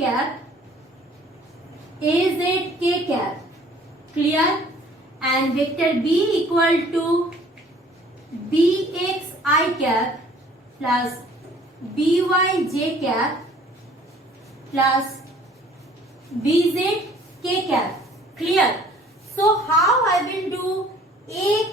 cap, AZ K cap. Clear? And vector B equal to BX I cap plus BY J cap plus BZ K cap. Clear? So how I will do A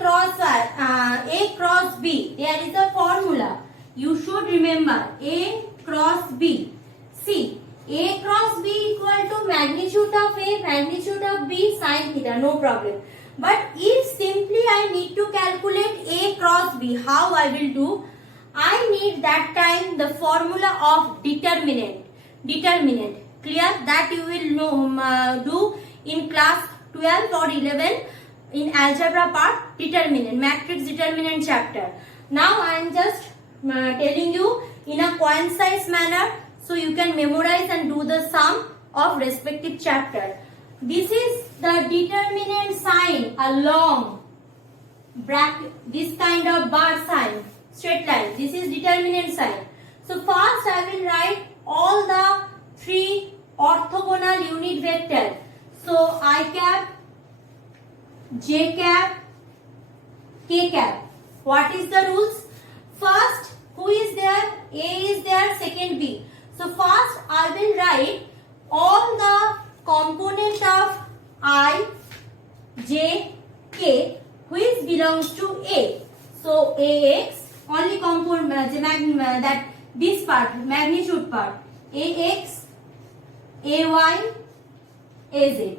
cross B? There is a formula. You should remember A cross B. See, A cross B equal to magnitude of A, magnitude of B, sin theta, no problem. But if simply I need to calculate A cross B, how I will do? I need that time the formula of determinant. Determinant. Clear? That you will know, do in class 12 or 11 in algebra part, determinant, matrix determinant chapter. Now I am just telling you in a concise manner so you can memorize and do the sum of respective chapter. This is the determinant sign along bracket, this kind of bar sign, straight line. This is determinant sign. So first I will write all the three orthogonal unit vector. So I cap, J cap, K cap. What is the rules? First, who is there? A is there, second B. So first I will write all the component of I, J, K which belongs to A. So AX, only component that this part, magnitude part, AX, AY, AZ.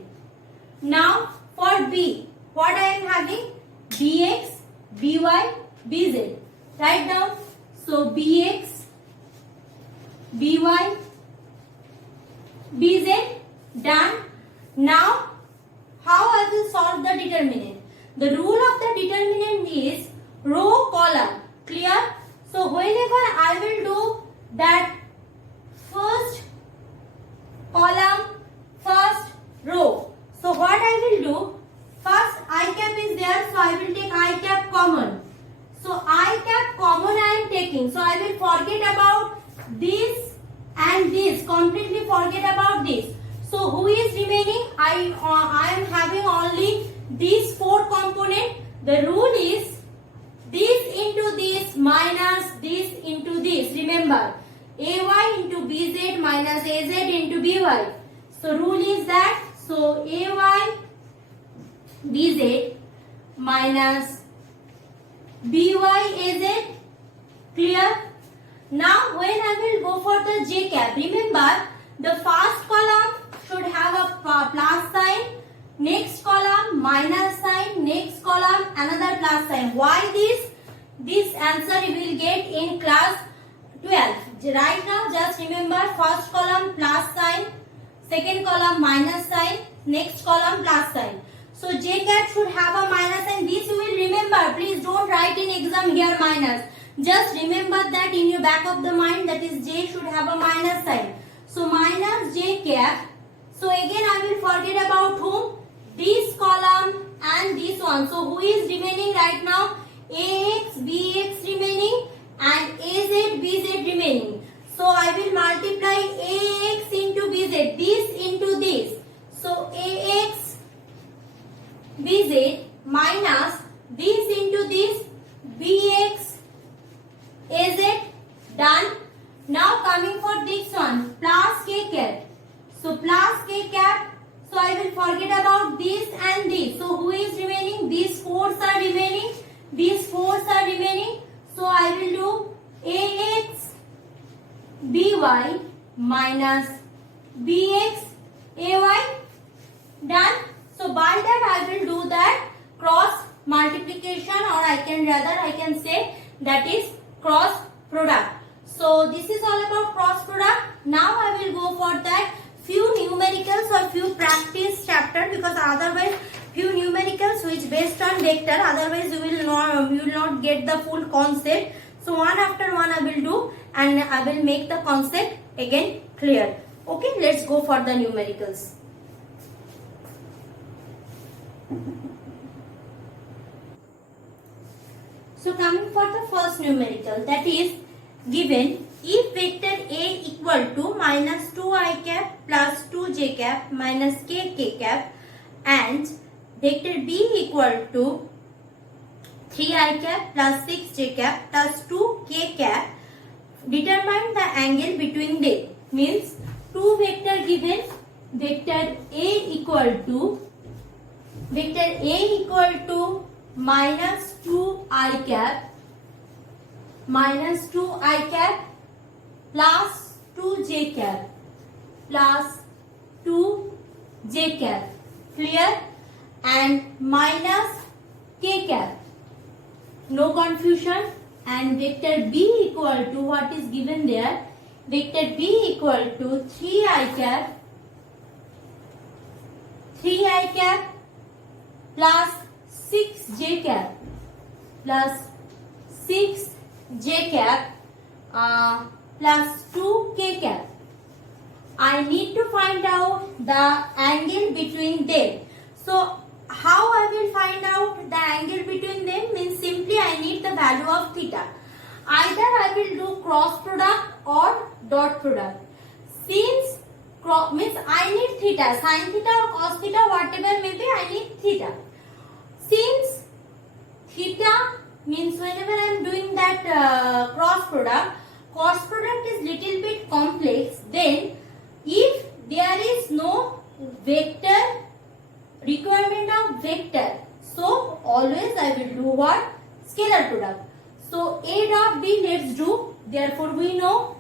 Now for B, what I am having? BX, BY, BZ. Write down. So BX, BY, BZ. Done. Now how I will solve the determinant? The rule of the determinant is row column. Clear? So whenever I will do that first column, first row. So what I will do? First I cap is there, so I will take I cap common. So I cap common I am taking. So I will forget about this and this. Completely forget about this. So who is remaining? I am having only these four component. The rule is this into this minus this into this. Remember, AY into BZ minus AZ into BY. So rule is that. So AY BZ minus BY AZ. Clear? Now when I will go for the J cap, remember the first column should have a plus sign, next column minus sign, next column another plus sign. Why this? This answer you will get in class 12. Right now just remember first column plus sign, second column minus sign, next column plus sign. So J cap should have a minus and this you will remember. Please don't write in exam here minus. Just remember that in your back of the mind, that is J should have a minus sign. So minus J cap. So again I will forget about whom? This column and this one. So who is remaining right now? AX, BX remaining and AZ, BZ remaining. So I will multiply AX into BZ. This into this. So AX, BZ minus this into this BX, AZ. Done. Now coming for this one, plus K cap. So plus K cap. So I will forget about this and this. So who is remaining? These fours are remaining. These fours are remaining. So I will do AX, BY minus BX, AY. Done. So by that I will do that cross multiplication, or I can say that is cross product. So this is all about cross product. Now I will go for that few numericals or few practice chapter, because otherwise few numericals which based on vector, otherwise you will not get the full concept. So one after one I will do and I will make the concept again clear. Okay, let's go for the numericals. So coming for the first numerical, that is given if vector A equal to minus 2i cap plus 2j cap minus k cap and vector B equal to 3i cap plus 6j cap plus 2k cap, determine the angle between them. Means two vector given, vector A equal to minus 2i cap plus 2j cap plus 2j cap, clear, and minus k cap, no confusion, and vector B equal to what is given there, vector B equal to 3i cap plus 6j cap plus 6j cap plus 2k cap. I need to find out the angle between them. So how I will find out the angle between them? Means simply I need the value of theta. Either I will do cross product or dot product. Since means I need theta, sin theta or cos theta, whatever may be, I need theta. Since theta means whenever I am doing that cross product is little bit complex, then if there is no vector, requirement of vector, so always I will do what? Scalar product. So A dot B let's do. Therefore we know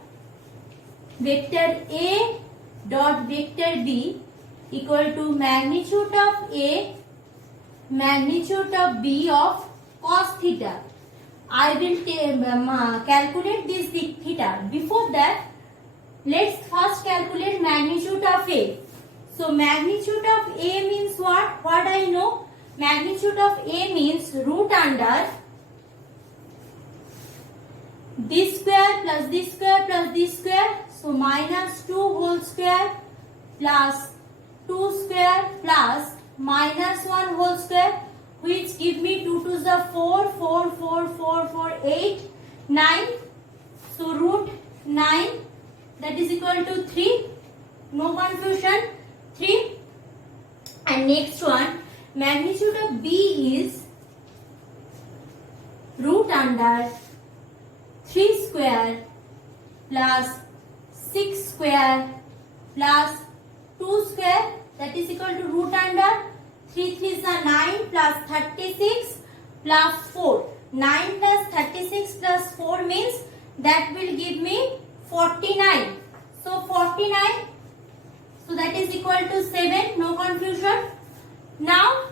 vector A dot vector B equal to magnitude of A, magnitude of B of cos theta. I will calculate this theta. Before that, let's first calculate magnitude of A. So magnitude of A means what? What I know? Magnitude of A means root under this square plus this square plus this square. So minus 2 whole square plus 2 square plus minus 1 whole square, which give me 2 to the 4, 4, 4, 4, 4, 8, 9. So root 9, that is equal to 3. No confusion, 3. And next one, magnitude of B is root under 3 square plus 6 square plus 2 square, that is equal to root under 3 3 is 9 plus 36 plus 4. 9 plus 36 plus 4 means that will give me 49. So 49, so that is equal to 7, no confusion. Now